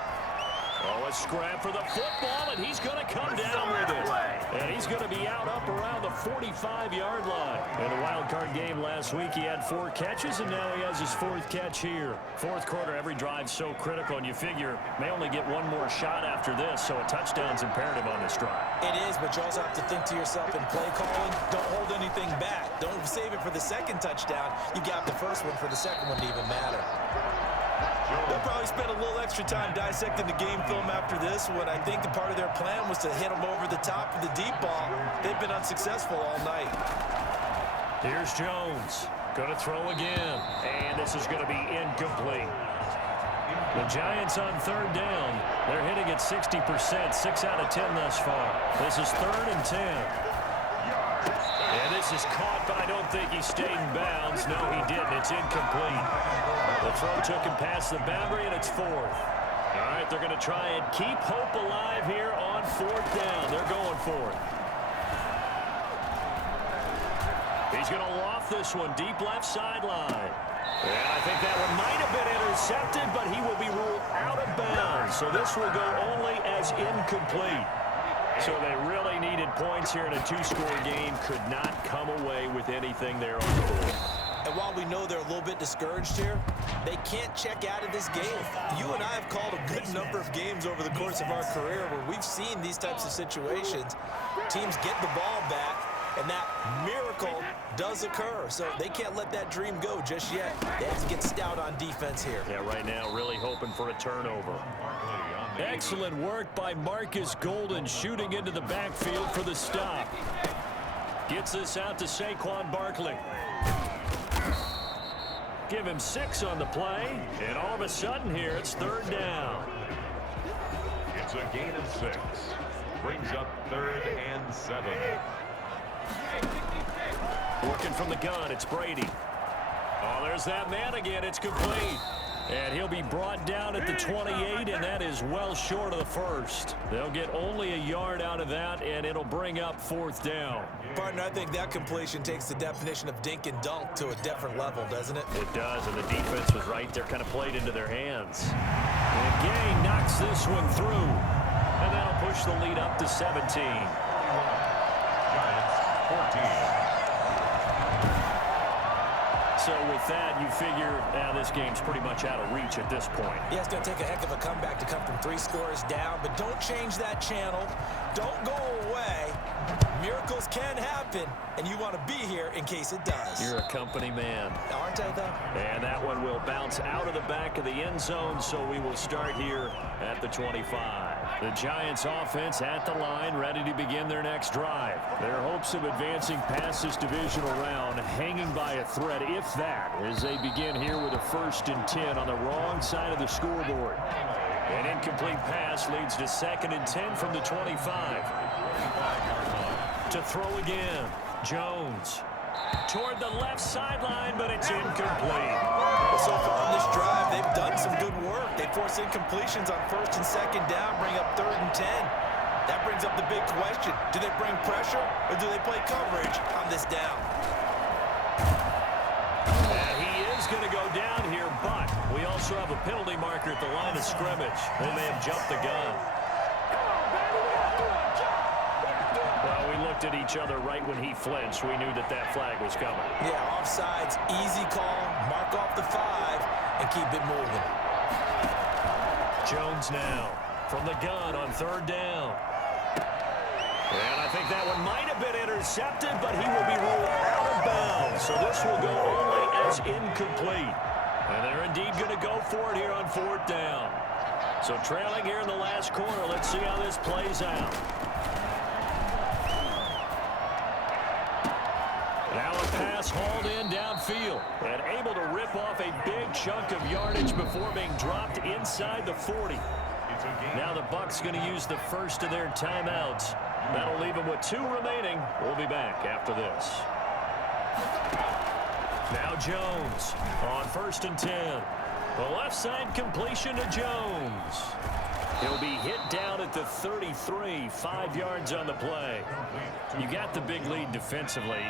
Oh, a scrap for the football, and he's going to come down with it. And he's going to be out up around the 45-yard line. In the wild card game last week, he had 4 catches, and now he has his 4th catch here. Fourth quarter, every drive's so critical, and you figure may only get one more shot after this, so a touchdown's imperative on this drive. It is, but you also have to think to yourself in play calling, don't hold anything back. Don't save it for the second touchdown. You got the first one for the second one to even matter. They'll probably spend a little extra time dissecting the game film after this one. I think the part of their plan was to hit them over the top of the deep ball. They've been unsuccessful all night. Here's Jones. Going to throw again. And this is going to be incomplete. The Giants on third down. They're hitting at 60%, 6 out of 10 thus far. This is 3rd and 10. And this is caught, but I don't think he stayed in bounds. No, he didn't. It's incomplete. The throw took him past the boundary, and it's 4th. All right, they're going to try and keep hope alive here on 4th down. They're going for it. He's going to loft this one deep left sideline. And I think that one might have been intercepted, but he will be ruled out of bounds. So this will go only as incomplete. So they really needed points here in a 2-score game. Could not come away with anything there on the board. And while we know they're a little bit discouraged here, they can't check out of this game. You and I have called a good number of games over the course of our career where we've seen these types of situations. Teams get the ball back, and that miracle does occur. So they can't let that dream go just yet. They have to get stout on defense here. Yeah, right now really hoping for a turnover. Excellent work by Marcus Golden, shooting into the backfield for the stop. Gets this out to Saquon Barkley. Give him 6 on the play, and all of a sudden here, it's 3rd down. It's a gain of 6. Brings up 3rd and 7. Working from the gun, it's Brady. Oh, there's that man again. It's complete. And he'll be brought down at the 28, and that is well short of the first. They'll get only a yard out of that, and it'll bring up 4th down. Partner, I think that completion takes the definition of dink and dunk to a different level, doesn't it? It does, and the defense was right there, kind of played into their hands. And Gay knocks this one through, and that'll push the lead up to 17. Giants 14. So with that, you figure this game's pretty much out of reach at this point. Yeah, it's going to take a heck of a comeback to come from 3 scores down, but don't change that channel. Don't go away. Miracles can happen, and you want to be here in case it does. You're a company man. Aren't I, though? And that one will bounce out of the back of the end zone, so we will start here at the 25. The Giants offense at the line, ready to begin their next drive. Their hopes of advancing past this divisional round hanging by a thread, if that, as they begin here with a 1st and 10 on the wrong side of the scoreboard. An incomplete pass leads to 2nd and 10 from the 25. To throw again, Jones. Toward the left sideline, but it's incomplete. Well, so far on this drive, they've done some good work. They force incompletions on 1st and 2nd down, bring up 3rd and 10. That brings up the big question. Do they bring pressure, or do they play coverage on this down? He is going to go down here, but we also have a penalty marker at the line of scrimmage. They may have jumped the gun. Well, we looked at each other right when he flinched. We knew that that flag was coming. Yeah, offsides, easy call, mark off the 5, and keep it moving. Jones now from the gun on 3rd down. And I think that one might have been intercepted, but he will be ruled out of bounds. So this will go only as incomplete. And they're indeed going to go for it here on 4th down. So trailing here in the last quarter, let's see how this plays out. Now a pass hauled in downfield and able to rip off a big chunk of yardage before being dropped inside the 40. Now the Bucs going to use the first of their timeouts. That'll leave them with 2 remaining. We'll be back after this. Now Jones on 1st and 10. The left side completion to Jones. He'll be hit down at the 33, 5 yards on the play. You got the big lead defensively.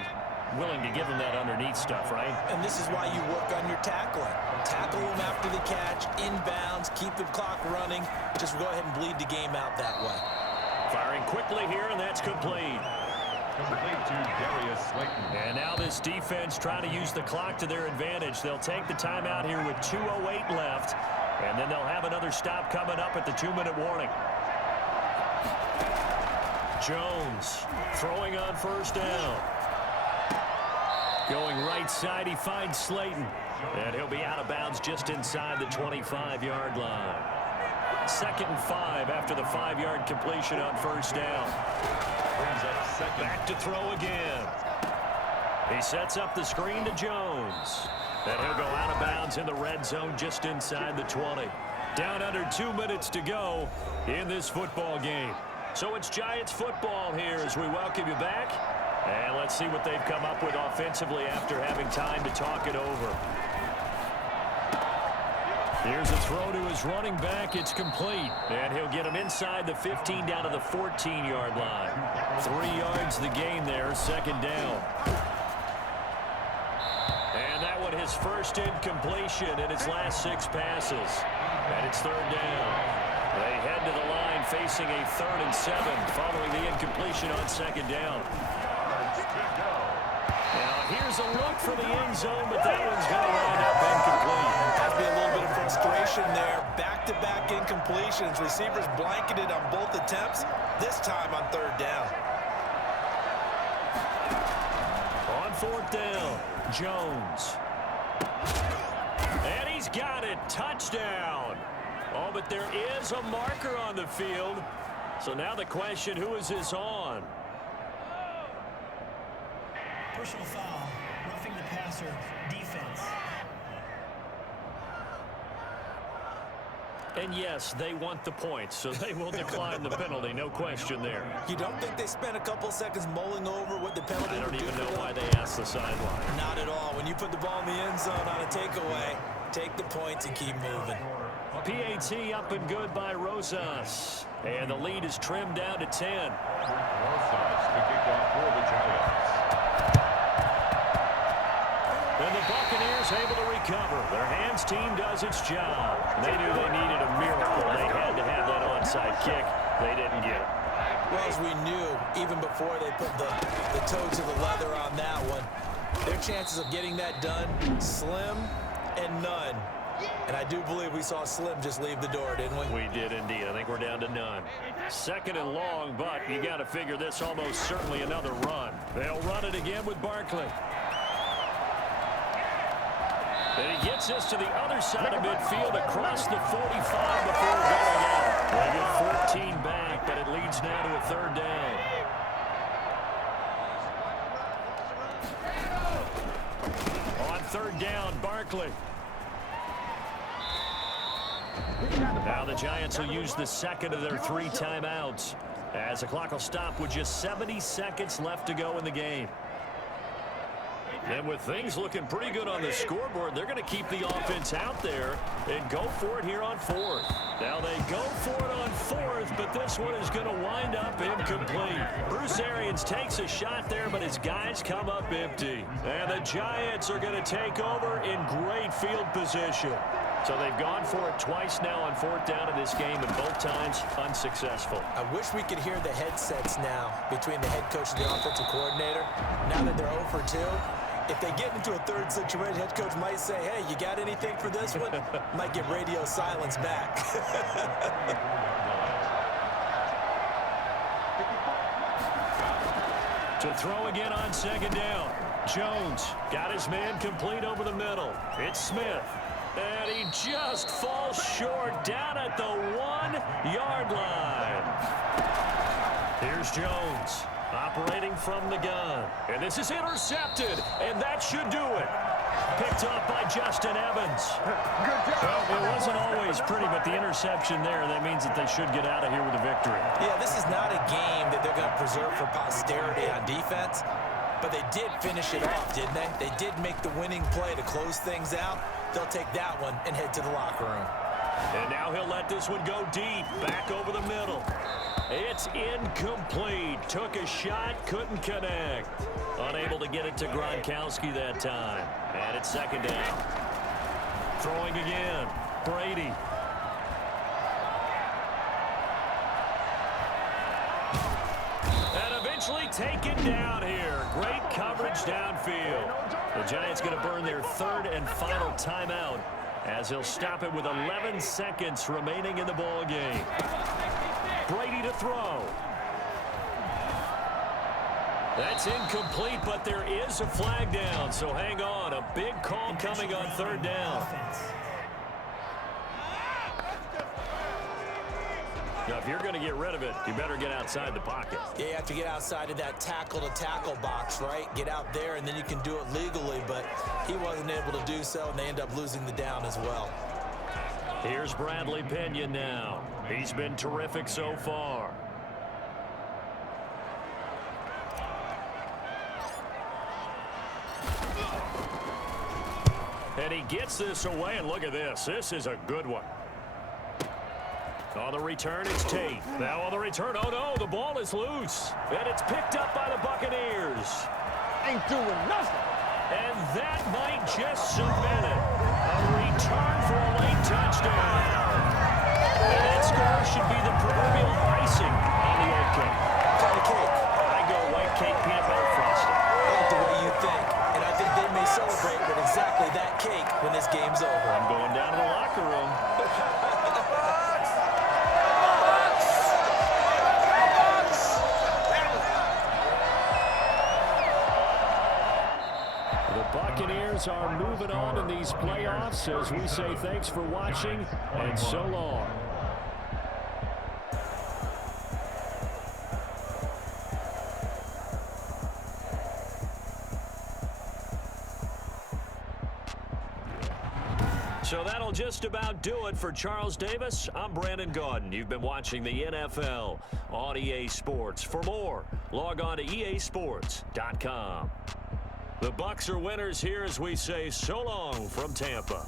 Willing to give him that underneath stuff, right? And this is why you work on your tackling. Tackle them after the catch, inbounds, keep the clock running. Just go ahead and bleed the game out that way. Firing quickly here, and that's complete. And now this defense trying to use the clock to their advantage. They'll take the timeout here with 2:08 left, and then they'll have another stop coming up at the 2-minute warning. Jones throwing on first down. Going right side, he finds Slayton. And he'll be out of bounds just inside the 25-yard line. 2nd and 5 after the 5-yard completion on first down. Back to throw again. He sets up the screen to Jones. And he'll go out of bounds in the red zone just inside the 20. Down under 2 minutes to go in this football game. So it's Giants football here as we welcome you back. And let's see what they've come up with offensively after having time to talk it over. Here's a throw to his running back. It's complete. And he'll get him inside the 15 down to the 14-yard line. 3 yards the gain there, 2nd down. And that one his first incompletion in his last 6 passes. And it's 3rd down. They head to the line facing a 3rd and 7 following the incompletion on 2nd down. Now here's a look for the end zone, but that one's going to wind up incomplete. Has to be a little bit of frustration there. Back-to-back incompletions. Receivers blanketed on both attempts, this time on 3rd down. On 4th down, Jones. And he's got it. Touchdown. Oh, but there is a marker on the field. So now the question, who is this on? Personal foul, roughing the passer, defense. And yes, they want the points, so they will decline the penalty, no question there. You don't think they spent a couple seconds mulling over what the penalty I don't would even do know for why them? they asked the sideline. Not at all. When you put the ball in the end zone on a takeaway, take the points and keep moving. PAT up and good by Rosas. And the lead is trimmed down to 10. Rosas to kick off for the Giants. And the Buccaneers able to recover. Their hands team does its job. They knew they needed a miracle. They had to have that onside kick. They didn't get it. Well, as we knew, even before they put the toe to the leather on that one, their chances of getting that done, slim and none. And I do believe we saw Slim just leave the door, didn't we? We did indeed. I think we're down to none. 2nd and long, but you got to figure this almost certainly another run. They'll run it again with Barkley. And he gets us to the other side of midfield across the 45 before going out. They get 14 back, but it leads now to a 3rd down. On 3rd down, Barkley. Now the Giants will use the 2nd of their 3 timeouts as the clock will stop with just 70 seconds left to go in the game. And with things looking pretty good on the scoreboard, they're going to keep the offense out there and go for it here on 4th. Now they go for it on 4th, but this one is going to wind up incomplete. Bruce Arians takes a shot there, but his guys come up empty. And the Giants are going to take over in great field position. So they've gone for it twice now on 4th down in this game, and both times unsuccessful. I wish we could hear the headsets now between the head coach and the offensive coordinator. Now that they're 0 for 2, if they get into a 3rd situation, head coach might say, hey, you got anything for this one? Might get radio silence back. To throw again on 2nd down. Jones got his man complete over the middle. It's Smith. And he just falls short down at the 1-yard line. Here's Jones operating from the gun. And this is intercepted. And that should do it. Picked up by Justin Evans. Well, it wasn't always pretty, but the interception there, that means that they should get out of here with a victory. Yeah, this is not a game that they're going to preserve for posterity on defense. But they did finish it off, didn't they? They did make the winning play to close things out. They'll take that one and head to the locker room. And now he'll let this one go deep, back over the middle. It's incomplete. Took a shot, couldn't connect. Unable to get it to Gronkowski that time. And it's second down. Throwing again, Brady. And eventually taken down here. Great coverage downfield. The Giants going to burn their third and final timeout as he'll stop it with 11 seconds remaining in the ball game. Brady to throw. That's incomplete, but there is a flag down, so hang on. A big call coming on third down. Now, if you're going to get rid of it, you better get outside the pocket. Yeah, you have to get outside of that tackle-to-tackle box, right? Get out there, and then you can do it legally, but he wasn't able to do so, and they end up losing the down as well. Here's Bradley Pinion now. He's been terrific so far. And he gets this away, and look at this. This is a good one. On the return, it's Tate. Now on the return, oh no, the ball is loose. And it's picked up by the Buccaneers. Ain't doing nothing. And that might just cement it. A return for a late touchdown. And that score should be the proverbial icing on the old cake. Kind of cake. I go white cake, peanut butter frosting. I like the way you think. And I think they may celebrate with exactly that cake when this game's over. I'm going down to the locker room. Buccaneers are moving on in these playoffs as we say thanks for watching and so long. So that'll just about do it for Charles Davis. I'm Brandon Gaudin. You've been watching the NFL on EA Sports. For more, log on to easports.com. The Bucs are winners here as we say so long from Tampa.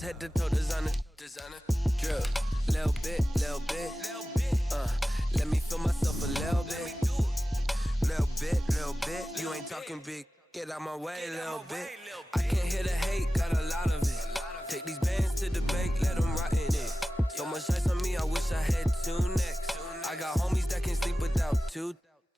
Head to toe designer, drip, little bit, let me feel myself a little bit, you ain't talking big, get out my way, little bit, I can't hear the hate, got a lot of it, take these bands to the bank, let them rot in it, so much ice on me, I wish I had two necks, I got homies that can sleep without two.